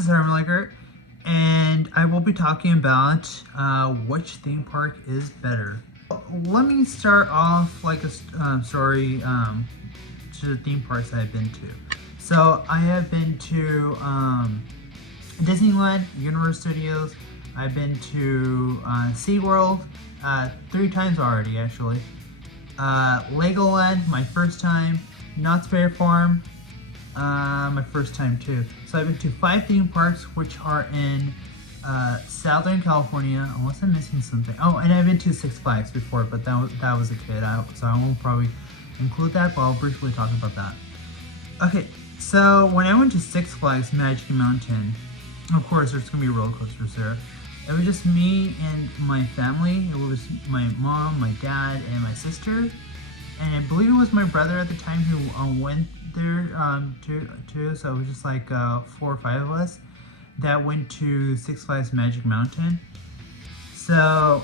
is Hermliker, and I will be talking about which theme park is better. Let me start off like a story to the theme parks I've been to. So I have been to Disneyland, Universal Studios. I've been to SeaWorld 3 times already, actually. Legoland, my first time. Knott's Berry Farm, my first time too. So I've been to 5 theme parks, which are in Southern California, unless I'm missing something. Oh, and I've been to Six Flags before, but that was a kid, so I won't probably include that, but I'll briefly talk about that. Okay, so when I went to Six Flags Magic Mountain, of course there's gonna be roller coasters there. It was just me and my family. It was my mom, my dad, and my sister, and I believe it was my brother at the time who went there too. So it was just like 4 or 5 of us that went to Six Flags Magic Mountain. So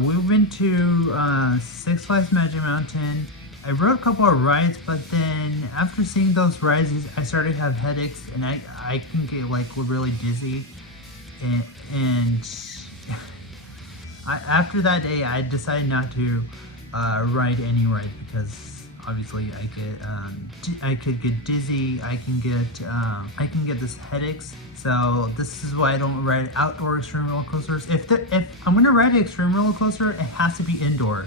we went to Six Flags Magic Mountain. I rode a couple of rides, but then after seeing those rides, I started to have headaches, and I can get like really dizzy, and after that day, I decided not to ride any ride because obviously I could get dizzy. I can get this headaches. So this is why I don't ride outdoor extreme roller coasters. If I'm gonna ride an extreme roller coaster, it has to be indoor.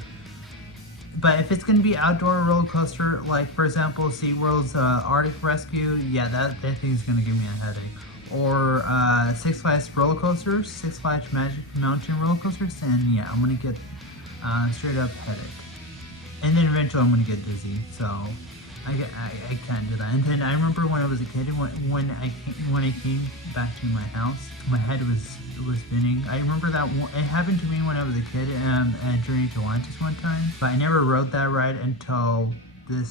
But if it's gonna be outdoor roller coaster, like for example SeaWorld's Arctic Rescue, yeah, that thing is gonna give me a headache. Or Six Flags roller coasters, Six Flags Magic Mountain roller coasters, and yeah, I'm gonna get straight up headache. And then eventually I'm gonna get dizzy, so I can't do that. And then I remember when I was a kid, when I came back to my house, my head was spinning. I remember that it happened to me when I was a kid at Journey to Atlantis one time, but I never rode that ride until the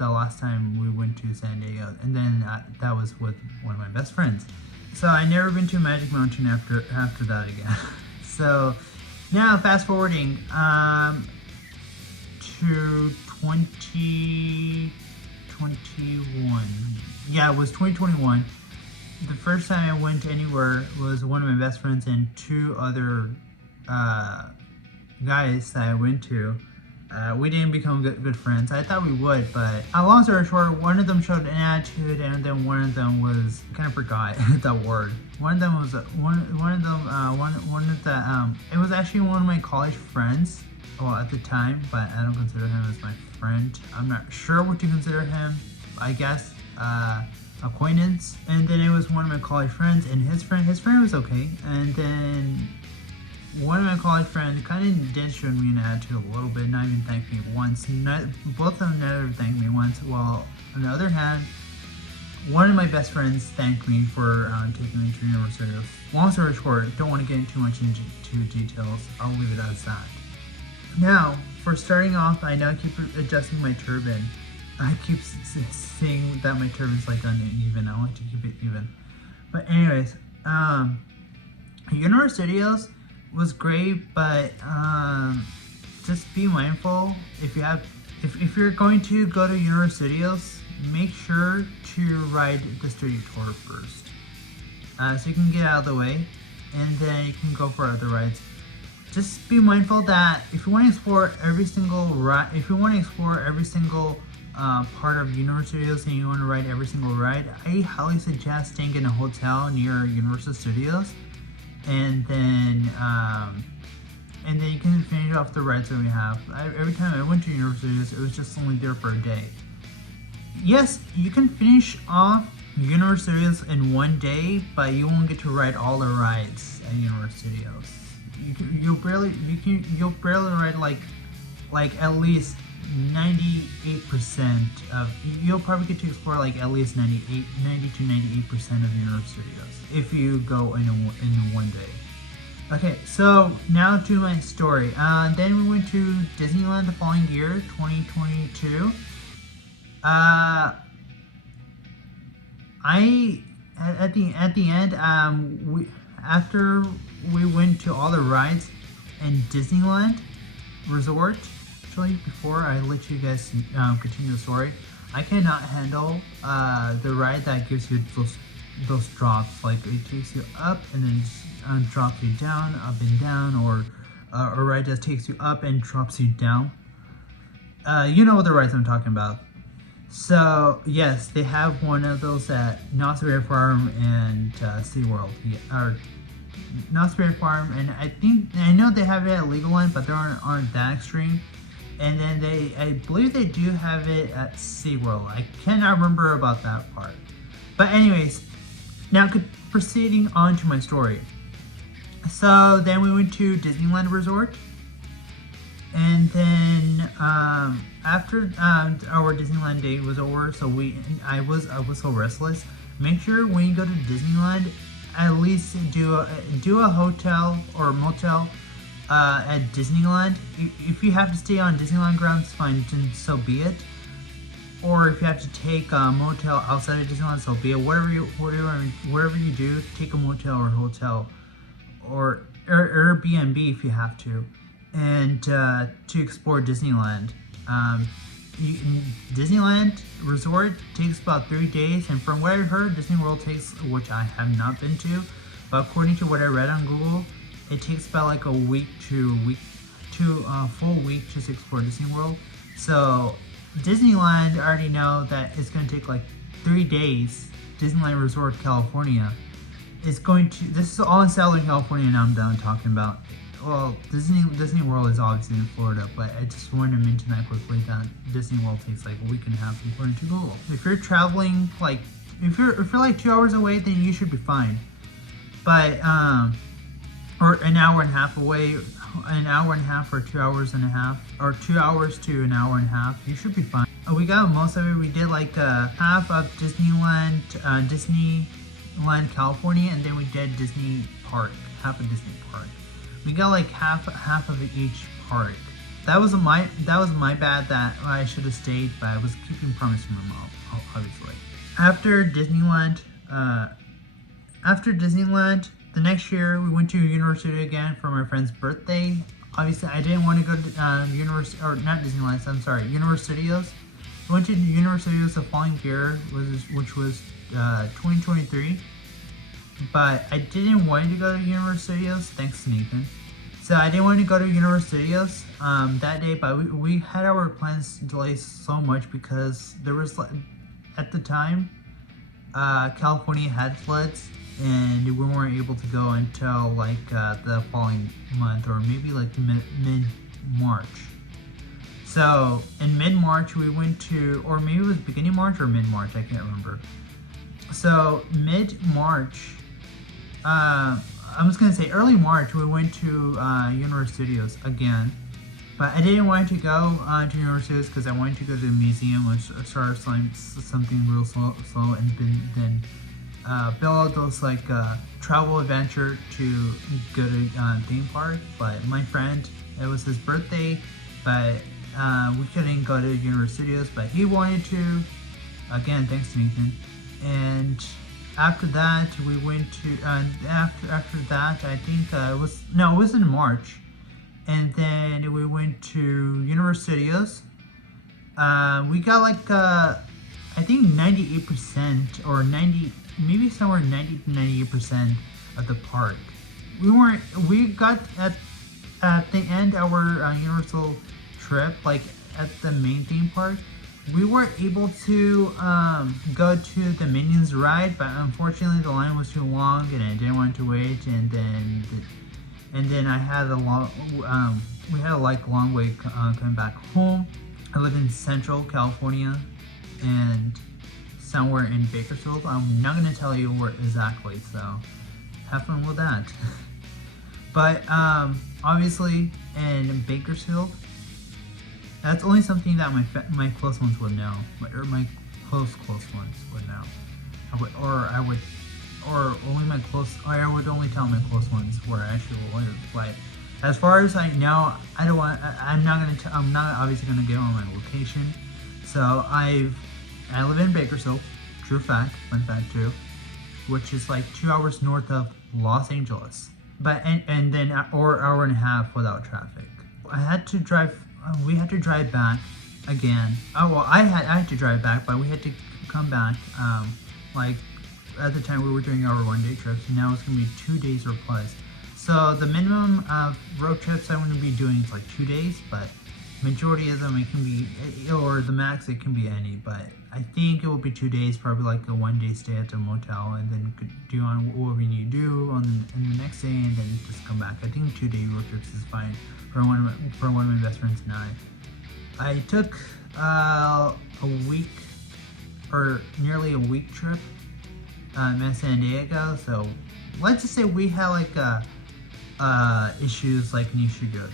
last time we went to San Diego, and then that was with one of my best friends. So I never been to Magic Mountain after that again. So now fast forwarding to 2021. Yeah, it was 2021. The first time I went anywhere was one of my best friends and 2 other guys that I went to. We didn't become good friends. I thought we would, but long story short, one of them showed an attitude, and then one of them was kind of forgot that word. One of them was it was actually one of my college friends. Well, at the time, but I don't consider him as my friend. I'm not sure what to consider him. I guess acquaintance. And then it was one of my college friends, and his friend was okay. And then one of my college friends kind of did show me an attitude a little bit, not even thanked me once. Both of them never thanked me once. Well, on the other hand, one of my best friends thanked me for taking me to Universal Studios. Long story short, don't want to get too much into details. I'll leave it as that. Now, for starting off, I now keep adjusting my turban. I keep seeing that my turban's like uneven. I like to keep it even. But anyways, Universal Studios was great, but just be mindful. If you're going to go to Universal Studios, make sure to ride the studio tour first, so you can get out of the way, and then you can go for other rides. Just be mindful that if you want to explore every single part of Universal Studios and you want to ride every single ride, I highly suggest staying in a hotel near Universal Studios, and then you can finish off the rides that we have. Every time I went to Universal Studios, it was just only there for a day. Yes, you can finish off Universal Studios in one day, but you won't get to ride all the rides at Universal Studios. You'll barely ride like at least 98% of. You'll probably get to explore like at least 90 to 98% of Universal Studios if you go in one day. Okay, so now to my story. Then we went to Disneyland the following year, 2022. At the end, after we went to all the rides in Disneyland Resort. Actually, before I let you guys continue the story, I cannot handle the ride that gives you those those drops. Like it takes you up and then drops you down, up and down, or ride that takes you up and drops you down. You know what the rides I'm talking about. So yes, they have one of those at Knott's Berry Farm and SeaWorld. Or Knott's Berry Farm, and I know they have it at Legoland, but they aren't that extreme. And then I believe they do have it at SeaWorld. I cannot remember about that part. But anyways, now proceeding on to my story. So then we went to Disneyland Resort, and then after our Disneyland day was over, so I was so restless. Make sure when you go to Disneyland, at least do a hotel or motel at Disneyland. If you have to stay on Disneyland grounds, fine, then so be it. Or if you have to take a motel outside of Disneyland, so be it. Whatever you do, take a motel or hotel, or Airbnb if you have to, and to explore Disneyland. Disneyland Resort takes about 3 days, and from what I heard, Disney World takes, which I have not been to, but according to what I read on Google, it takes about like a full week just to explore Disney World. So Disneyland, I already know that it's going to take like 3 days. Disneyland Resort, California, this is all in Southern California, and I'm done talking about. Well, Disney World is obviously in Florida, but I just wanted to mention that quickly that Disney World takes like a week and a half according to Google. If you're traveling like if you're like 2 hours away, then you should be fine. But or an hour and a half away, an hour and a half or 2 hours and a half, or 2 hours to an hour and a half, you should be fine. We got most of it. We did like half of Disneyland California, and then we did Disney Park, half of Disney Park. We got like half of each park. That was my bad that I should have stayed, but I was keeping promise from my mom, obviously. After Disneyland, the next year we went to Universal again for my friend's birthday. Obviously, I didn't want to go to Universal Studios. We went to Universal Studios the following year, which was 2023. But I didn't want to go to Universal Studios, thanks to Nathan. So I didn't want to go to Universal Studios that day, but we had our plans delayed so much because there was, at the time, California had floods, and we weren't able to go until like the following month, or maybe like mid-March. So in mid-March we went to, or maybe it was beginning March or mid-March, I can't remember. So mid-March, I'm just gonna say early March, we went to Universal Studios again, but I didn't want to go to Universal Studios because I wanted to go to the museum, which started something real slow, and then build those like travel adventure to go to theme park. But my friend, it was his birthday, but we couldn't go to Universal Studios, but he wanted to. Again, thanks to Nathan. And after that, we went to after that, I think it was in March, and then we went to Universal Studios. We got like I think 98% or 90, maybe somewhere 90 to 98% of the park. We got at the end of our Universal trip, like at the main theme park. We were able to go to the Minions ride, but unfortunately the line was too long and I didn't want to wait. And then I had we had a long way coming back home. I live in Central California and somewhere in Bakersfield. I'm not gonna tell you where exactly, so have fun with that. But obviously in Bakersfield, that's only something that my close ones would know, or my close ones would know. I would only tell my close ones where I actually live. But as far as I know, I'm not obviously gonna give on my location. So I live in Bakersfield, true fact, fun fact too, which is like 2 hours north of Los Angeles. But and then hour and a half without traffic. We had to drive back again. Oh well, I had to drive back, but we had to come back like at the time we were doing our 1-day trips, and now it's gonna be 2 days or plus. So the minimum of road trips I'm gonna be doing is like 2 days, but majority of them it can be, or the max it can be any. But I think it will be 2 days, probably like a 1-day stay at the motel, and then could do on what we need to do on the next day, and then just come back. I think 2-day road trips is fine for one of my best friends and I. I took a week or nearly a week trip at San Diego, so let's just say we had like issues like Nishigo.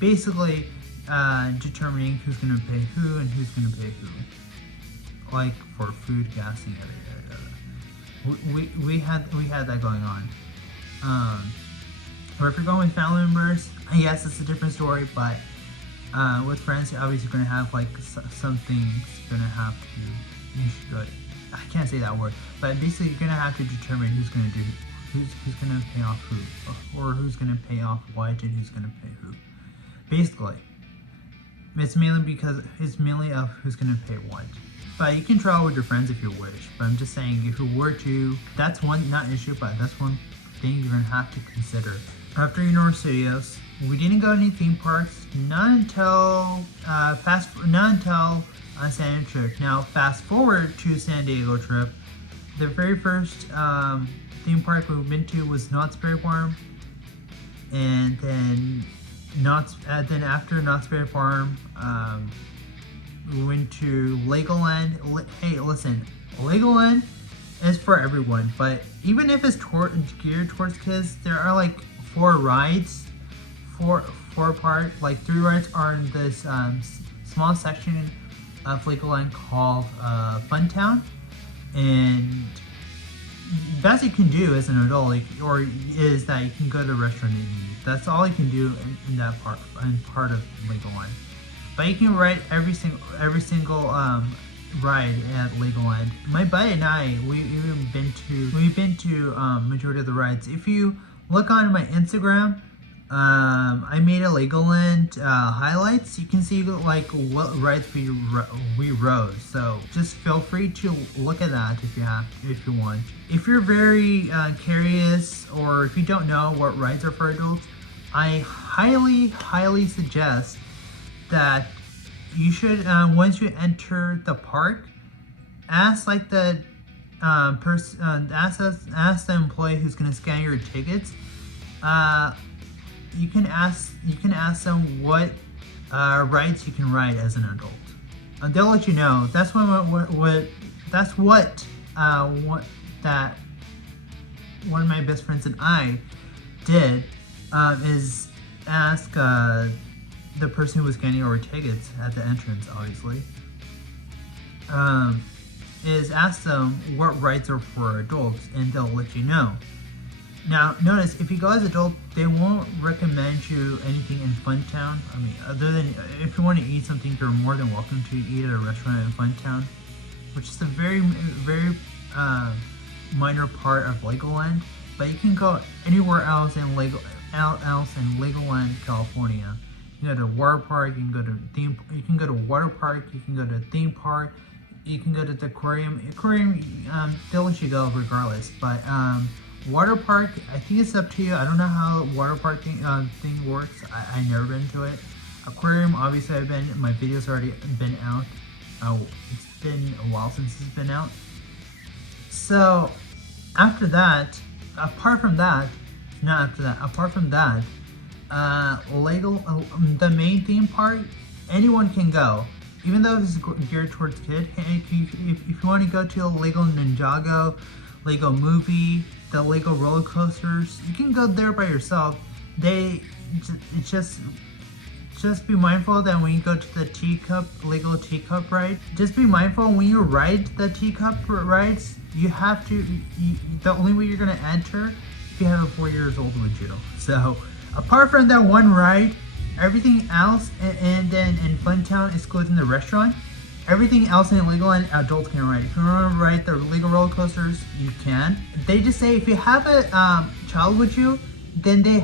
Basically determining who's gonna pay who and who's gonna pay who, like for food, gas, and we had that going on. Or if you're going with family members, yes, it's a different story, but with friends, you're obviously going to have like something's going to have to, you should go, I can't say that word, but basically you're going to have to determine who's going to do, who's going to pay off who, or who's going to pay off what and who's going to pay who. Basically, it's mainly of who's going to pay what. But you can travel with your friends if you wish, but I'm just saying if you were to, that's one, not issue, but that's one thing you're going to have to consider. After Universal Studios, we didn't go to any theme parks, not until San Diego trip. Now, fast forward to San Diego trip, the very first theme park we've been to was Knott's Berry Farm, and then after Knott's Berry Farm, we went to Legoland. Hey, listen, Legoland is for everyone, but even if it's geared towards kids, there are like 4 rides, four part, like 3 rides are in this small section of Legoland called Funtown, and best you can do as an adult, or is that you can go to the restaurant and eat. That's all you can do in that part of Legoland. But you can ride every single ride at Legoland. My buddy and I, we've been to majority of the rides. If you look on my Instagram, I made a Legoland highlights. You can see like what rides we rode. So just feel free to look at that if you want. If you're very curious, or if you don't know what rides are for adults, I highly suggest that you should once you enter the park, ask like the ask the employee who's gonna scan your tickets. You can ask them what rides you can ride as an adult. They'll let you know. That's what one of my best friends and I did, is ask the person who was scanning our tickets at the entrance, obviously, is ask them what rides are for adults, and they'll let you know. Now, notice, if you go as an adult, they won't recommend you anything in Funtown. I mean, other than if you want to eat something, you're more than welcome to eat at a restaurant in Funtown, which is a very minor part of Legoland. But you can go anywhere else in Legoland, California. You can go to water park. You can go to water park. You can go to theme park. You can go to the aquarium. They'll let you go regardless. But water park, I think it's up to you. I don't know how water park thing works. I never been to it. Aquarium, obviously my video's already been out. It's been a while since it's been out. So apart from that, the main theme park, anyone can go. Even though it's geared towards kids, if you want to go to Lego Ninjago, Lego Movie, the Lego roller coasters, you can go there by yourself. Just be mindful that when you go to the Lego teacup ride, just be mindful when you ride the teacup rides, you have to, the only way you're going to enter if you have a 4 years old with you. So apart from that one ride, everything else, and then in Funtown, excluding the restaurant, everything else in Legoland, adults can ride. If you want to ride the Lego roller coasters, you can. They just say if you have a child with you, then they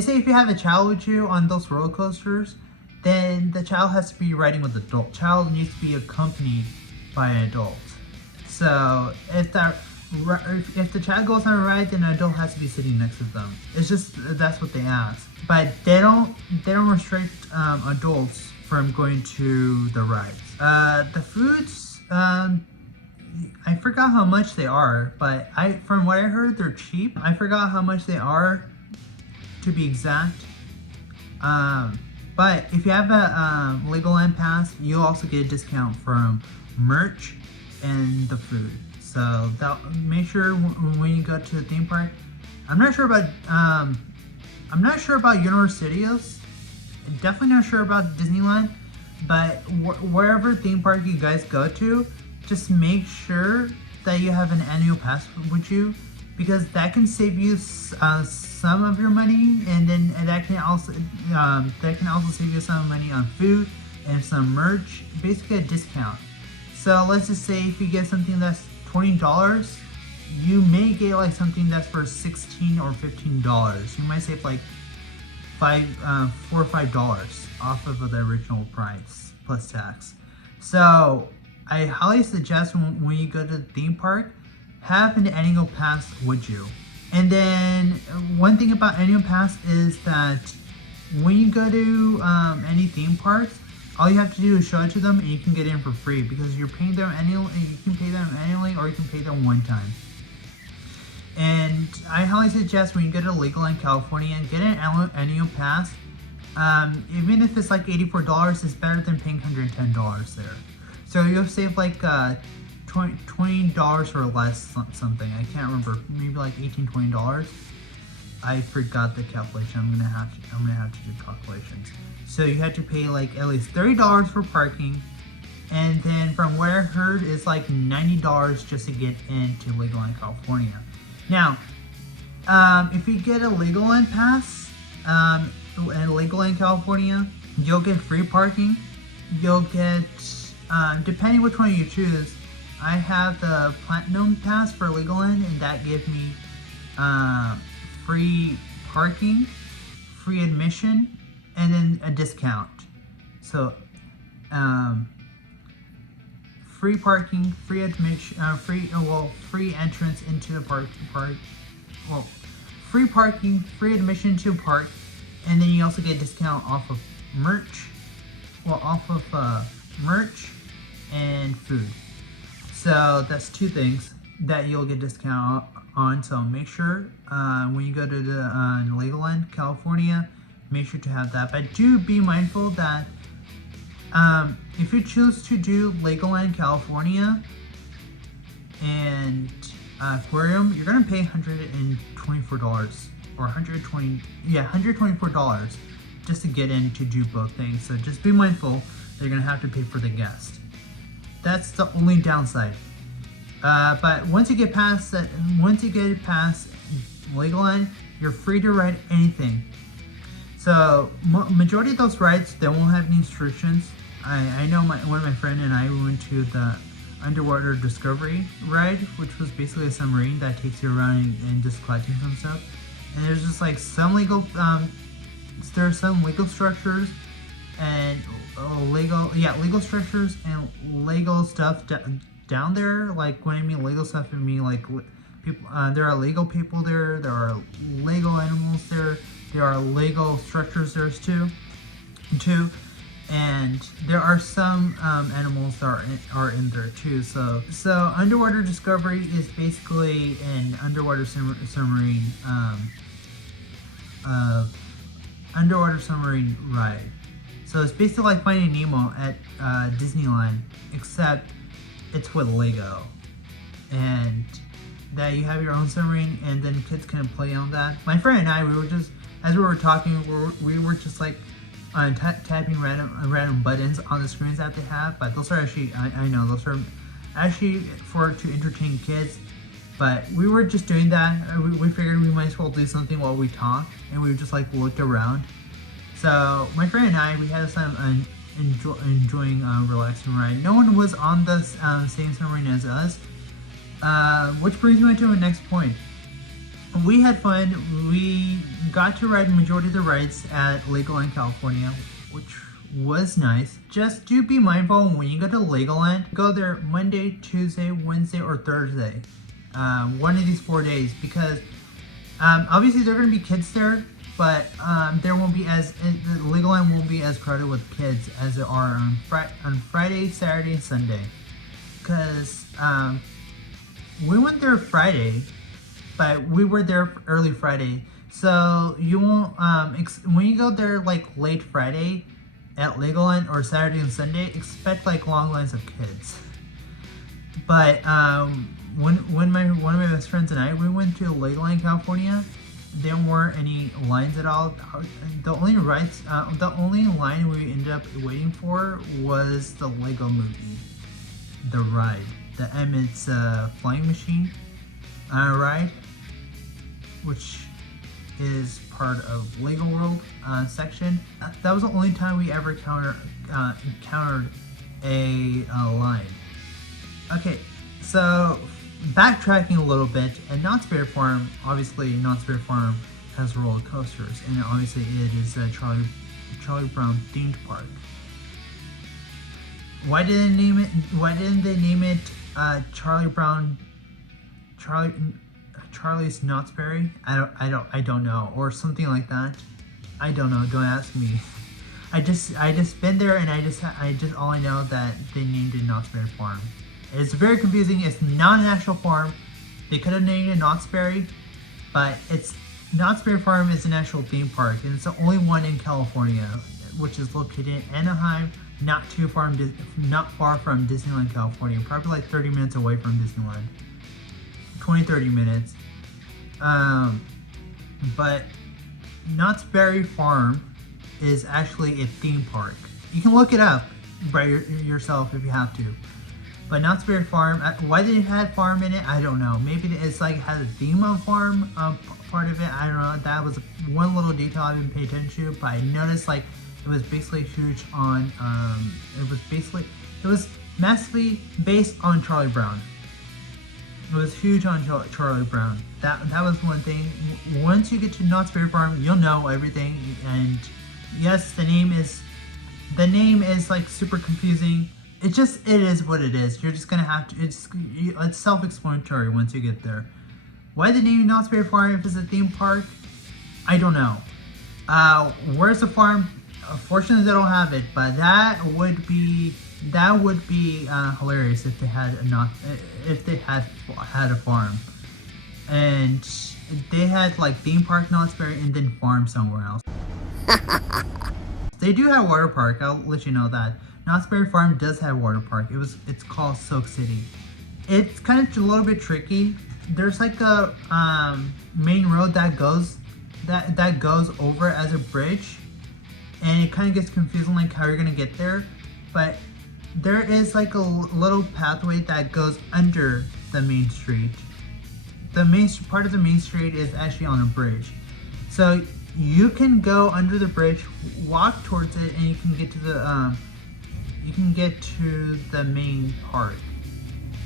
say if you have a child with you on those roller coasters, then the child has to be riding with the adult. Child needs to be accompanied by an adult. So if the child goes on a ride, then an adult has to be sitting next to them. It's just that's what they ask. But they don't restrict adults from going to the rides. The foods, I forgot how much they are, but from what I heard, they're cheap. I forgot how much they are, to be exact. But if you have a Legoland pass, you'll also get a discount from merch and the food. So make sure when you go to the theme park. I'm not sure about Universal Studios. Definitely not sure about Disneyland. But wherever theme park you guys go to, just make sure that you have an annual pass with you, because that can save you some of your money, and then that can also save you some money on food and some merch, basically a discount. So let's just say if you get something that's $20, you may get like something that's for $16 or $15. You might save like $4 or $5 off of the original price plus tax. So I highly suggest when you go to the theme park, have an annual pass with you. And then one thing about annual pass is that when you go to any theme parks, all you have to do is show it to them and you can get in for free, because you're paying them annually. You can pay them annually or you can pay them one time. And I highly suggest when you go to Legoland, California, get an annual pass. Even if it's like $84, it's better than paying $110 there. So you'll save like $20 or less something. I can't remember. Maybe like $18, $20. I forgot the calculation. I'm gonna have to do calculations. So you have to pay like at least $30 for parking, and then from what I heard, it's like $90 just to get into Legoland, California. Now, if you get a Legoland pass in Legoland, California, you'll get free parking. You'll get, depending which one you choose. I have the Platinum Pass for Legoland, and that gives me free parking, free admission, and then a discount. So, free parking, free admission, free entrance into the park. Well, free parking, free admission to park, and then you also get a discount off of merch. Well, off of merch and food. So that's two things that you'll get discount on. So make sure when you go to the Legoland, California, make sure to have that. But do be mindful that if you choose to do Legoland, California and aquarium, you're gonna pay $124 or $124 just to get in to do both things. So just be mindful that you're gonna have to pay for the guest. That's the only downside. But once you get past Legoland, you're free to ride anything. So majority of those rides, they won't have any restrictions. I know one of my friend and I went to the underwater discovery ride, which was basically a submarine that takes you around and just collecting some stuff. And there's just like some Lego structures and Lego structures and Lego stuff down there. Like when I mean Lego stuff, I mean like people. There are Lego people there. There are Lego animals there. There are Lego structures there too. And there are some animals that are in there too. So underwater discovery is basically an underwater submarine underwater submarine ride. So it's basically like Finding Nemo at Disneyland, except it's with Lego, and that you have your own submarine, and then kids can play on that. My friend and I, we were just, as we were talking, we were just like tapping random buttons on the screens that they have. But those are actually, I know those are actually to entertain kids. But we were just doing that. We figured we might as well do something while we talk, and we just like looked around. So my friend and I, we had some enjoying relaxing ride. No one was on the same submarine as us, which brings me to the next point. We had fun. We got to ride the majority of the rides at Legoland, California, which was nice. Just do be mindful when you go to Legoland. Go there Monday, Tuesday, Wednesday, or Thursday. One of these 4 days, because obviously there are going to be kids there, but there won't be Legoland won't be as crowded with kids as there are on Friday, Saturday, and Sunday. Because we went there Friday, but we were there early Friday, so you won't when you go there like late Friday at Legoland or Saturday and Sunday, expect like long lines of kids. But when one of my best friends and I, we went to Legoland, California, there weren't any lines at all. The only line we ended up waiting for was the Lego Movie, the ride, the Emmett's flying machine ride, which is part of Lego World section. That was the only time we ever encountered a line. Okay, so backtracking a little bit, at Knott's Berry Farm, obviously Knott's Berry Farm has roller coasters, and obviously it is a Charlie Brown themed park. Why didn't they name it Charlie's Knott's Berry? I don't know, or something like that. I don't know. Don't ask me. I just been there, and I just all I know that they named it Knott's Berry Farm. It's very confusing. It's not an actual farm. They could have named it Knott's Berry, but Knott's Berry Farm is an actual theme park, and it's the only one in California, which is located in Anaheim, not far from Disneyland, California, probably like 30 minutes away from Disneyland. 20-30 minutes. But Knott's Berry Farm is actually a theme park. You can look it up by yourself if you have to. But Knott's Berry Farm, why they had farm in it, I don't know. Maybe it's like has a theme of farm part of it. I don't know. That was one little detail I didn't pay attention to, but I noticed like it was basically huge on. It was massively based on Charlie Brown. It was huge on Charlie Brown. That was one thing. Once you get to Knott's Berry Farm, you'll know everything. And yes, the name is like super confusing. It is what it is. You're just gonna have to. It's self-explanatory once you get there. Why the name Knott's Berry Farm if it's a theme park? I don't know. Where's the farm? Fortunately, they don't have it, but that would be hilarious if they had had a farm, and they had like theme park Knott's Berry and then farm somewhere else. They do have water park. I'll let you know that. Knott's Berry Farm does have water park. It's called Soak City. It's kind of a little bit tricky. There's like a main road that goes over as a bridge, and it kind of gets confusing like how you're gonna get there. But there is like a little pathway that goes under the main street. The main part of the main street is actually on a bridge, so you can go under the bridge, walk towards it, and you can get to the main park.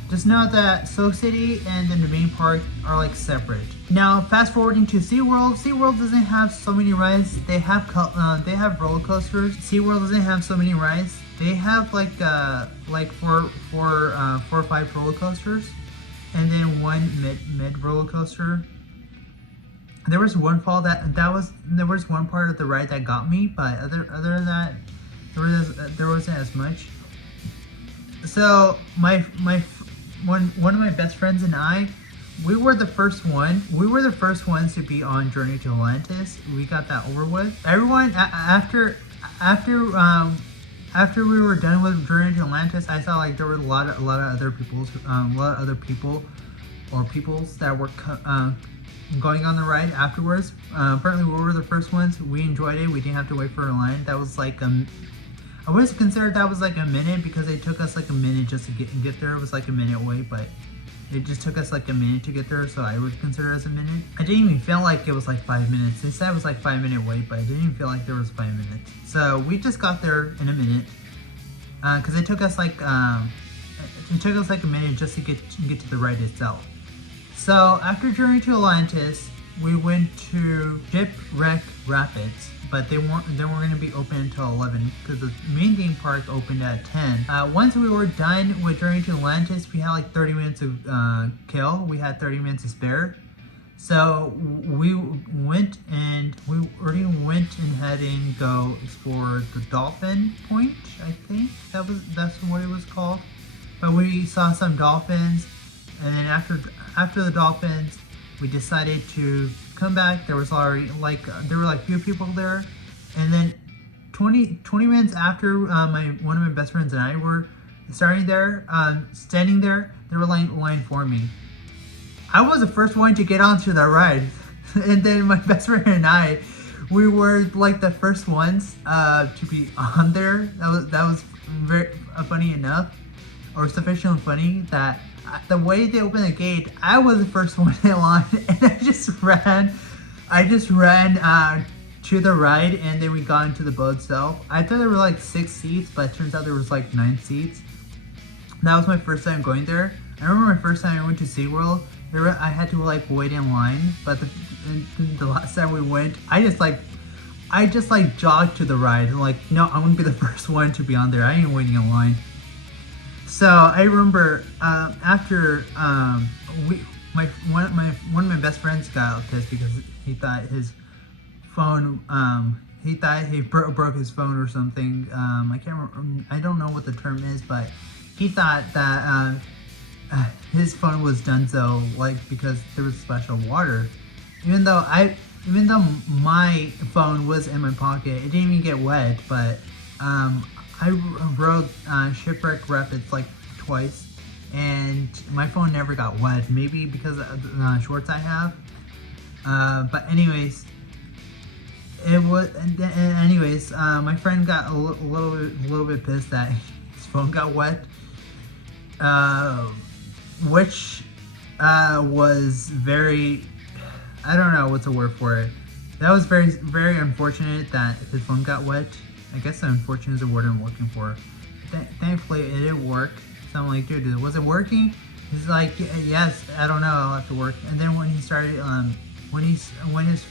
Just know that Soak City and then the main park are like separate. Now, fast forwarding to SeaWorld. SeaWorld doesn't have so many rides. They have roller coasters. SeaWorld doesn't have so many rides. They have like four or five roller coasters, and then one mid roller coaster. There was one fall there was one part of the ride that got me, but other than that, there wasn't as much. So one of my best friends and I, we were the first ones to be on Journey to Atlantis. We got that over with. Everyone after we were done with Journey to Atlantis, I saw like there were a lot of other peoples that were going on the ride afterwards. Apparently we were the first ones. We enjoyed it. We didn't have to wait for a line. That was like I would consider that was like a minute, because it took us like a minute just to get there. It was like a minute wait, but it just took us like a minute to get there, so I would consider it as a minute. I didn't even feel like it was like 5 minutes. They said it was like 5-minute wait, but I didn't even feel like there was 5 minutes. So we just got there in a minute, because it took us like a minute just to get to the ride itself. So after Journey to Atlantis, we went to Shipwreck rapids, but they weren't going to be open until 11 because the main theme park opened at 10. Once we were done with Journey to Atlantis, we had like 30 minutes to kill. We had 30 minutes to spare. So we already went and had and go explore the Dolphin Point. I think that's what it was called. But we saw some dolphins, and then after the dolphins, we decided to come back. There was already there were like few people there, and then 20 minutes after one of my best friends and I were standing there, they were line for me. I was the first one to get onto the ride, and then my best friend and I, we were like the first ones to be on there. That was very funny enough, or sufficiently funny that the way they opened the gate, I was the first one in line, and I just ran to the ride, and then we got into the boat itself. I thought there were like 6 seats, but it turns out there was like 9 seats. That was my first time going there. I remember my first time I went to SeaWorld. I had to like wait in line, but the last time we went, I just jogged to the ride. I'm like, no, I'm gonna be the first one to be on there. I ain't waiting in line. So I remember after one of my best friends got pissed because he thought his phone he thought he broke his phone or something. I can't remember. I don't know what the term is, but he thought that his phone was donezo, like because there was special water. Even though my phone was in my pocket, it didn't even get wet. But I rode Shipwreck Rapids like twice, and my phone never got wet. Maybe because of the shorts I have. But anyways, my friend got a little bit pissed that his phone got wet. Which was very, I don't know what's the word for it. That was very, very unfortunate that his phone got wet. I guess unfortunate is the word I'm looking for. Thankfully, it didn't work. So I'm like, dude, was it working? He's like, yes, I don't know, I'll have to work. And then when he started, when his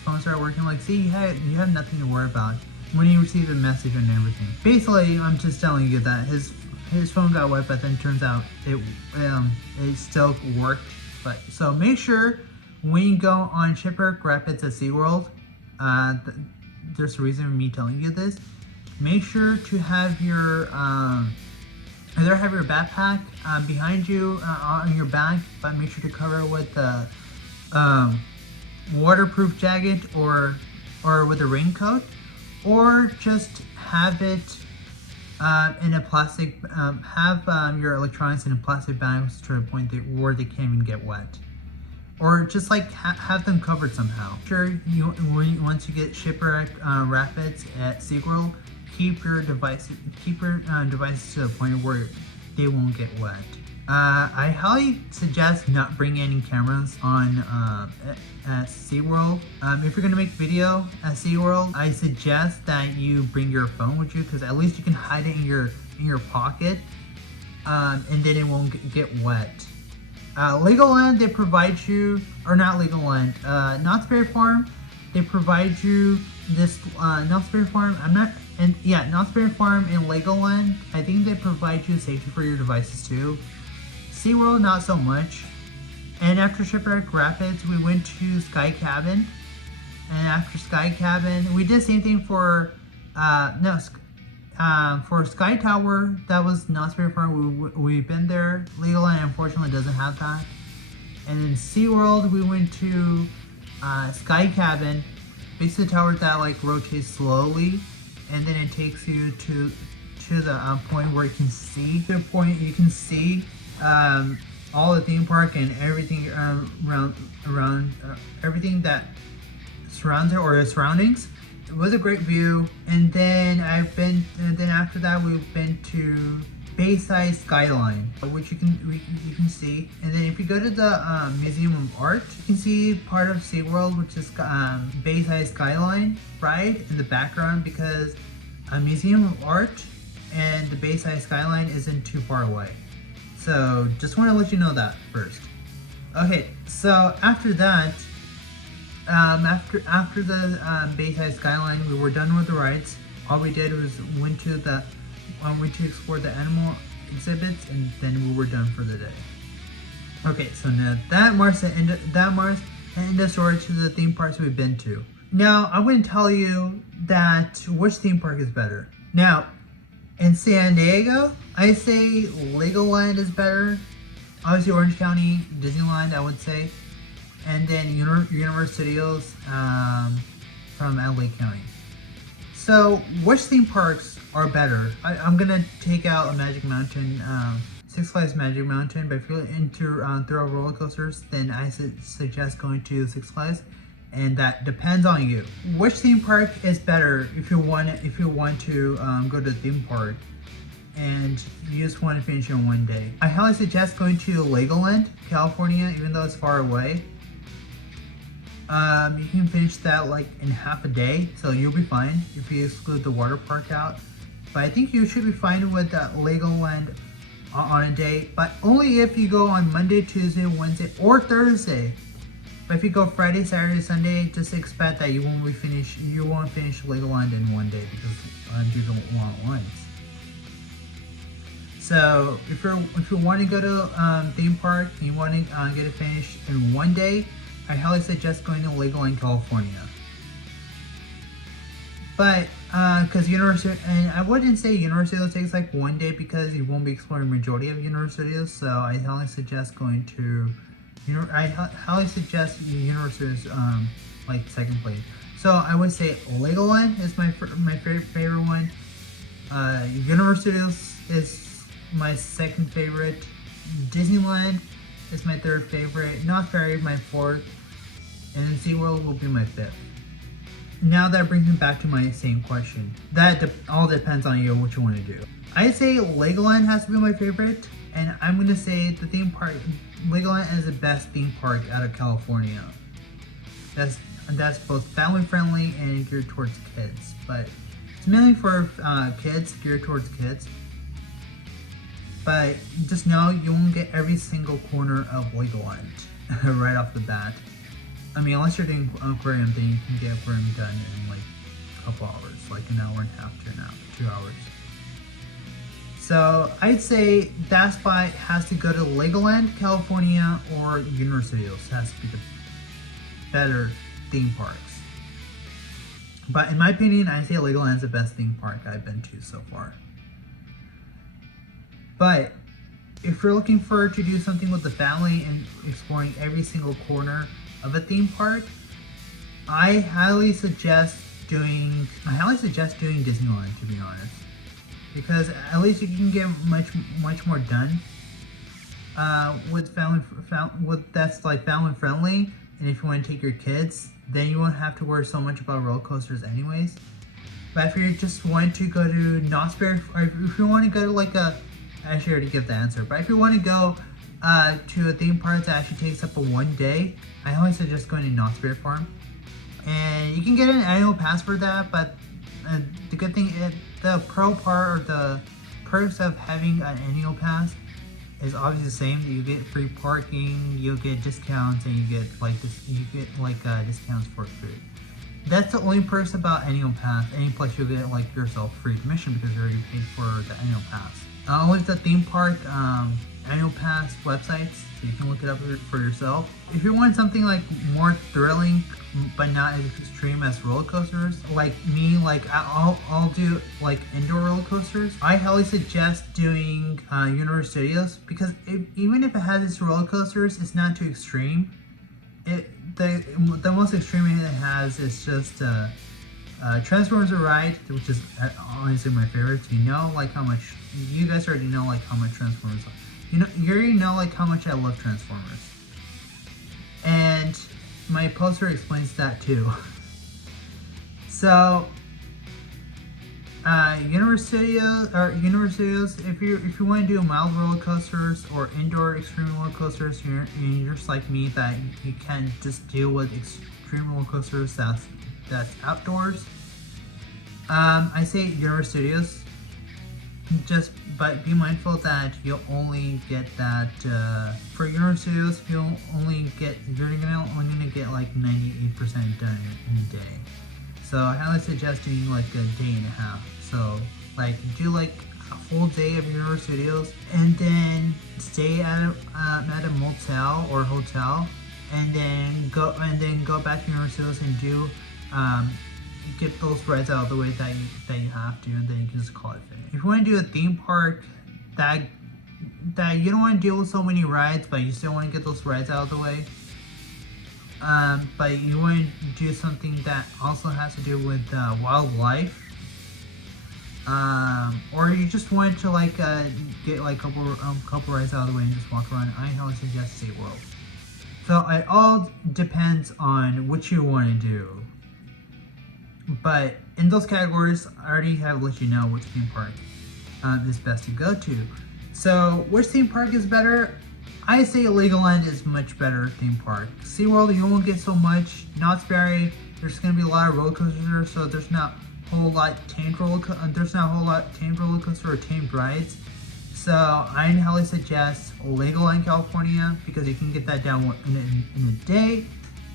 phone started working, I'm like, see, you have nothing to worry about. When he received a message and everything. Basically, I'm just telling you that his phone got wet, but then it turns out it still worked. But so make sure when you go on Shipwreck Rapids at SeaWorld, there's a reason for me telling you this. Make sure to have your either have your backpack behind you on your back, but make sure to cover it with a waterproof jacket or with a raincoat, or just have it in a plastic, have your electronics in a plastic bag to a point where they can't even get wet, or just like have them covered somehow. Sure, once you get Shipwreck Rapids at SeaWorld, keep your devices to the point where they won't get wet. I highly suggest not bringing any cameras on at SeaWorld. If you're gonna make video at SeaWorld, I suggest that you bring your phone with you, because at least you can hide it in your pocket, and then it won't get wet. Legoland, they provide you, or not Legoland, Knott's Berry Farm, they provide you this Knott's Berry Farm. Knott's Berry Farm and Legoland, I think they provide you safety for your devices too. SeaWorld, not so much. And after Shipwreck Rapids, we went to Sky Cabin. And after Sky Cabin, we did the same thing for Sky Tower. That was Knott's Berry Farm. We've been there. Legoland, unfortunately, doesn't have that. And then SeaWorld, we went to Sky Cabin. Basically, the tower that like rotates slowly, and then it takes you to the point where you can see. To the point you can see all the theme park and everything around everything that surrounds it, or the surroundings. It was a great view. And then after that we've been to Bayside Skyline, which you can see. And then if you go to the Museum of Art, you can see part of SeaWorld, which is Bayside Skyline ride in the background, because a Museum of Art and the Bayside Skyline isn't too far away. So just want to let you know that first. Okay, so after that, After the Bayside Skyline, we were done with the rides. All we did was went to explore the animal exhibits, and then we were done for the day. Okay, so now that marks the end of story to the theme parks we've been to. Now I'm going to tell you that which theme park is better. Now, in San Diego, I say Legoland is better. Obviously, Orange County, Disneyland, I would say, and then Universal Studios from LA County. So, which theme parks are better? I'm gonna take out a Magic Mountain, Six Flags Magic Mountain. But if you're into thrill roller coasters, then I suggest going to Six Flags, and that depends on you. Which theme park is better if you want to go to the theme park and you just want to finish in one day? I highly suggest going to Legoland, California, even though it's far away. You can finish that like in half a day, so you'll be fine if you exclude the water park out. But I think you should be fine with Legoland on a day, but only if you go on Monday, Tuesday, Wednesday, or Thursday. But if you go Friday, Saturday, Sunday, just expect that you won't finish Legoland in one day because due to long lines. So if you want to go to theme park and you want to get it finished in one day, I highly suggest going to Legoland, California. But because and I wouldn't say Universal takes like one day because you won't be exploring the majority of Universal. So I highly suggest going to highly suggest Universal like second place. So I would say Legoland is my favorite one. Universal is my second favorite. Disneyland is my third favorite. Knott's Berry my fourth, and then SeaWorld will be my fifth. Now that brings me back to my same question. That all depends on you what you want to do. I say Legoland has to be my favorite, and I'm going to say the theme park, Legoland is the best theme park out of California. That's both family friendly and geared towards kids, but it's mainly for kids, geared towards kids. But just know you won't get every single corner of Legoland right off the bat. I mean, unless you're doing aquarium, then you can get aquarium done in like a couple hours, like an hour and a half to 2 hours. So I'd say that spot has to go to Legoland, California, or Universal Studios. Has to be the better theme parks. But in my opinion, I say Legoland is the best theme park I've been to so far. But if you're looking to do something with the family and exploring every single corner of a theme park, I highly suggest doing Disneyland, to be honest, because at least you can get much more done with that's like family friendly. And if you want to take your kids, then you won't have to worry so much about roller coasters anyways. But if you just want to go to Knott's Berry, or if you want to go to like I actually already give the answer, but if you want to go to a theme park that actually takes up a one day, I always suggest going to Knott's Berry Farm. And you can get an annual pass for that, but the good thing is the pro part or the perks of having an annual pass is obviously the same. You get free parking, you'll get discounts, and you get discounts for food. That's the only perks about annual pass. And plus you'll get like yourself free admission because you already paid for the annual pass. With the theme park annual pass websites, so you can look it up for yourself. If you want something like more thrilling but not as extreme as roller coasters, like me, like I'll do like indoor roller coasters. I highly suggest doing Universal Studios because even if it has its roller coasters, it's not too extreme. The most extreme it has is just Transformers ride, which is honestly my favorite. You guys already know like how much Transformers are. You already know like how much I love Transformers. And my poster explains that too. So Universal Studios, if you want to do mild roller coasters or indoor extreme roller coasters, you're just like me that you can't just deal with extreme roller coasters that's outdoors. I say Universal Studios. just but be mindful that you'll only get that for Universal Studios. You're only gonna get like 98% done in a day. So I highly suggest doing like a day and a half. So like do like a full day of Universal Studios and then stay at a motel or hotel, and then go back to Universal Studios and do get those rides out of the way that you have to, and then you can just call it finished. If you want to do a theme park that you don't want to deal with so many rides, but you still want to get those rides out of the way, but you want to do something that also has to do with wildlife, or you just want to like get like a couple rides out of the way and just walk around, I highly suggest SeaWorld. So it all depends on what you want to do. But in those categories, I already have let you know which theme park is best to go to. So which theme park is better? I say Legoland is much better theme park. SeaWorld, you won't get so much. Knott's Berry, there's going to be a lot of roller coasters, so there's not a whole lot tamed roller coaster or tamed rides. So I highly suggest Legoland California, because you can get that down in a day,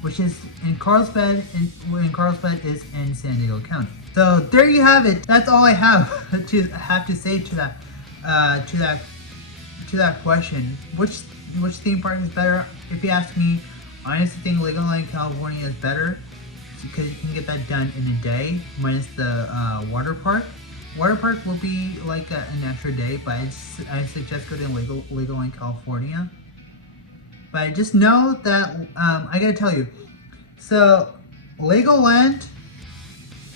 which is in Carlsbad, is in San Diego County. So there you have it. That's all I have to say to that question. Which theme park is better? If you ask me, I honestly think Legoland California is better because you can get that done in a day, minus the water park. Water park will be like an extra day, but I suggest go to Legoland California. But just know that I gotta tell you, so Legoland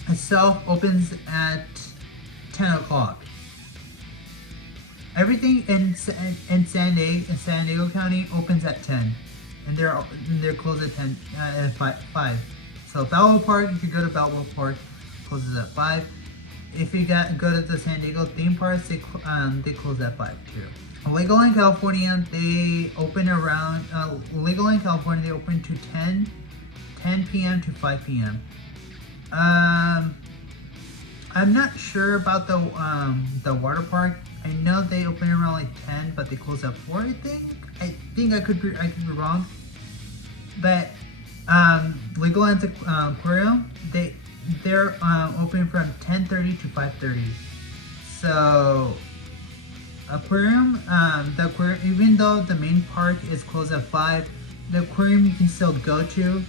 itself opens at 10 o'clock. Everything in San Diego County opens at 10, and they're closed at 10 at 5. So Balboa Park, if you go to Balboa Park, closes at 5. If you go to the San Diego theme parks, they close at 5 too. Legoland California, they open around Legoland California, they open to 10 p.m. to 5 p.m. I'm not sure about the water park. I know they open around like 10, but they close at 4. I think I could be wrong. But Legoland's aquarium, they're open from 10:30 to 5:30. So aquarium, even though the main park is closed at 5, the aquarium you can still go to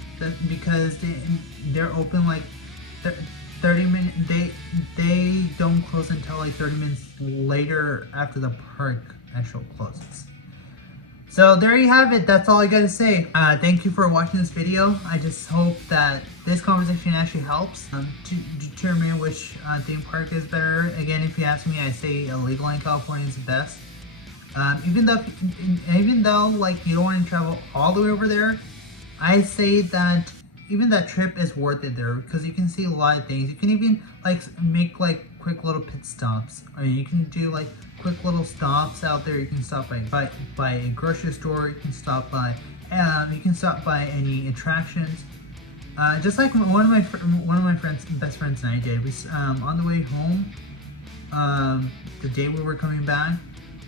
because they're open like 30 minutes. They don't close until like 30 minutes later after the park actually closes. So there you have it. That's all I gotta say. Thank you for watching this video. I just hope that this conversation actually helps to determine which theme park is better. Again, if you ask me, I say Legoland California is the best. Even though like you don't want to travel all the way over there, I say that even that trip is worth it there because you can see a lot of things. You can even like make like quick little pit stops. I mean, you can do like quick little stops out there. You can stop by a grocery store. You can stop by any attractions. Just like one of my best friends and I did. We on the way home, the day we were coming back,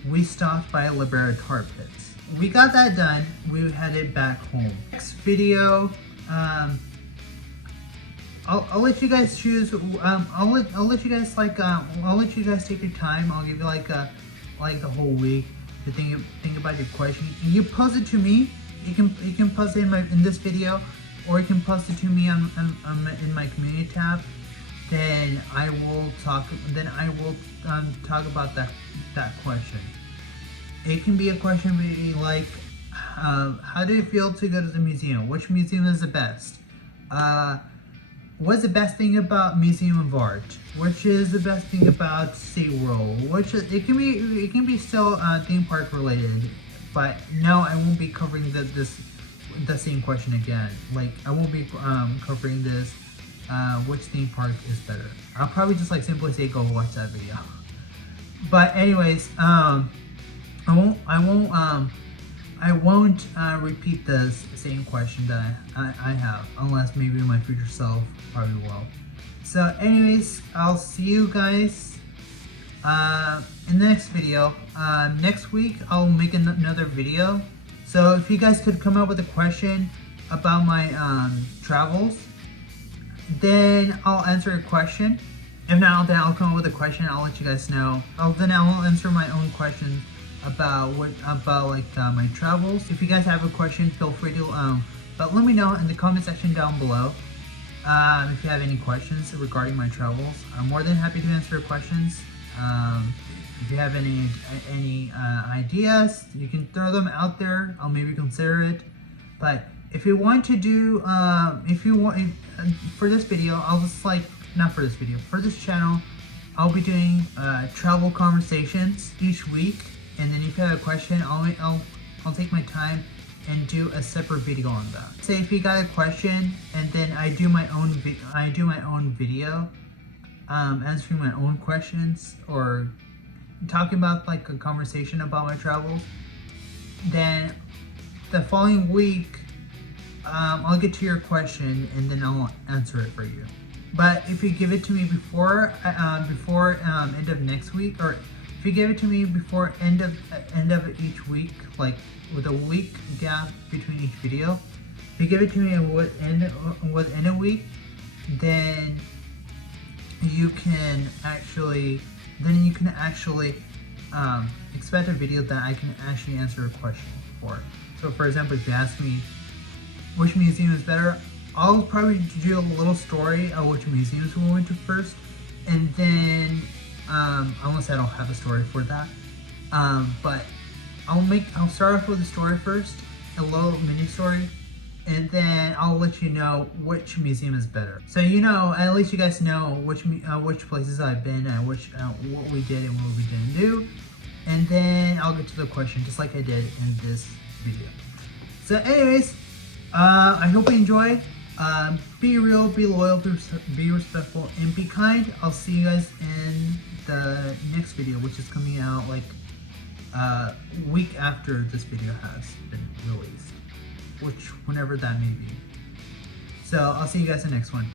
we stopped by Libera Tar Pits. We got that done. We headed back home. Next video, I'll let you guys choose. I'll let you guys take your time. I'll give you like the whole week to think about your question. You post it to me. You can post it in this video, or you can post it to me in my community tab. Then I will talk about that question. It can be a question maybe like, how do you feel to go to the museum? Which museum is the best? What's the best thing about Museum of Art? Which is the best thing about SeaWorld? It can be still theme park related, but no, I won't be covering the same question again. Like I won't be covering this. Which theme park is better? I'll probably just like simply say go watch that video. But anyways, I won't repeat the same question that I have, unless maybe my future self probably will. So anyways, I'll see you guys In the next video, next week I'll make another video. So if you guys could come up with a question about my travels, then I'll answer a question. If not, then I'll come up with a question. I'll let you guys know. Then I'll answer my own questions about my travels. If you guys have a question, feel free to but let me know in the comment section down below. If you have any questions regarding my travels, I'm more than happy to answer your questions. If you have any ideas, you can throw them out there. I'll maybe consider it. But if you want to do, for this video, I'll just not for this video, for this channel, I'll be doing travel conversations each week. And then if you have a question, I'll take my time and do a separate video on that. Say if you got a question, and then I do my own video, answering my own questions or talking about a conversation about my travels. Then the following week, I'll get to your question and then I'll answer it for you. But if you give it to me before end of next week, or if you give it to me before end of each week, with a week gap between each video, if you give it to me within a week, then you can actually expect a video that I can actually answer a question for. So for example, if you ask me which museum is better, I'll probably do a little story of which museums we went to first, and then unless I don't have a story for that, but I'll start off with a story first, a little mini story, and then I'll let you know which museum is better. So at least you guys know which places I've been and what we did and what we didn't do, and then I'll get to the question just like I did in this video. So anyways, I hope you enjoy. Be real, be loyal, be respectful, and be kind. I'll see you guys in the next video, which is coming out week after this video has been released, whenever that may be. So I'll see you guys in the next one.